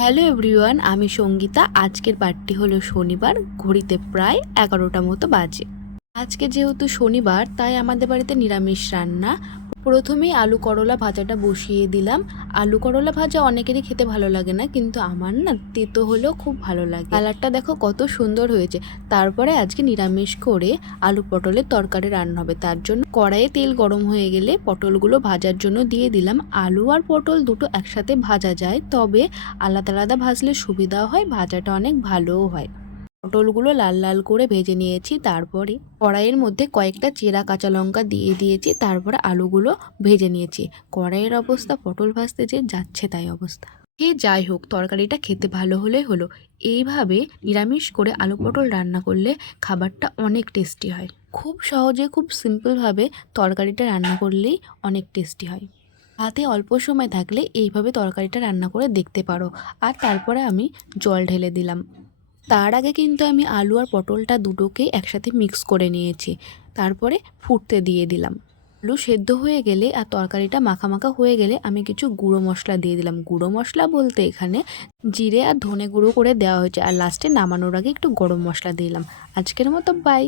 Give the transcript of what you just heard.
Hello everyone আমি সঙ্গীতা। আজকের পার্টটি হলো শনিবার ঘড়িতে প্রায় এগারোটা মতো বাজে। আজকে যেহেতু শনিবার, তাই আমাদের বাড়িতে নিরামিষ রান্না। প্রথমেই আলু করলা ভাজাটা বসিয়ে দিলাম। আলু করলা ভাজা অনেকেরই খেতে ভালো লাগে না, কিন্তু আমার না তেতো হলেও খুব ভালো লাগে। কালারটা দেখো কত সুন্দর হয়েছে। তারপরে আজকে নিরামিষ করে আলু পটলের তরকারি রান্না হবে। তার জন্য কড়াইয়ে তেল গরম হয়ে গেলে পটলগুলো ভাজার জন্য দিয়ে দিলাম। আলু আর পটল দুটো একসাথে ভাজা যায়, তবে আলাদা আলাদা ভাজলে সুবিধা হয়, ভাজাটা অনেক ভালোও হয়। পটলগুলো লাল লাল করে ভেজে নিয়েছি। তারপরে কড়াইয়ের মধ্যে কয়েকটা চেরা কাঁচা লঙ্কা দিয়ে দিয়েছি। তারপরে আলুগুলো ভেজে নিয়েছি। কড়াইয়ের অবস্থা, পটল ভাজতে যে যাচ্ছে তাই অবস্থা। এ যাই হোক, তরকারিটা খেতে ভালো হলে হলো। এইভাবে নিরামিষ করে আলু পটল রান্না করলে খাবারটা অনেক টেস্টি হয়। খুব সহজে, খুব সিম্পলভাবে তরকারিটা রান্না করলেই অনেক টেস্টি হয়। হাতে অল্প সময় থাকলে এইভাবে তরকারিটা রান্না করে দেখতে পারো। আর তারপরে আমি জল ঢেলে দিলাম। তার আগে কিন্তু আমি আলু আর পটলটা দুটোকে একসাথে মিক্স করে নিয়েছি। তারপরে ফুটতে দিয়ে দিলাম। আলু সেদ্ধ হয়ে গেলে আর তরকারিটা মাখা মাখা হয়ে গেলে আমি কিছু গুঁড়ো মশলা দিয়ে দিলাম। গুঁড়ো মশলা বলতে এখানে জিরে আর ধনে গুঁড়ো করে দেওয়া হয়েছে। আর লাস্টে নামানোর আগে একটু গরম মশলা দিলাম। আজকের মতো বাই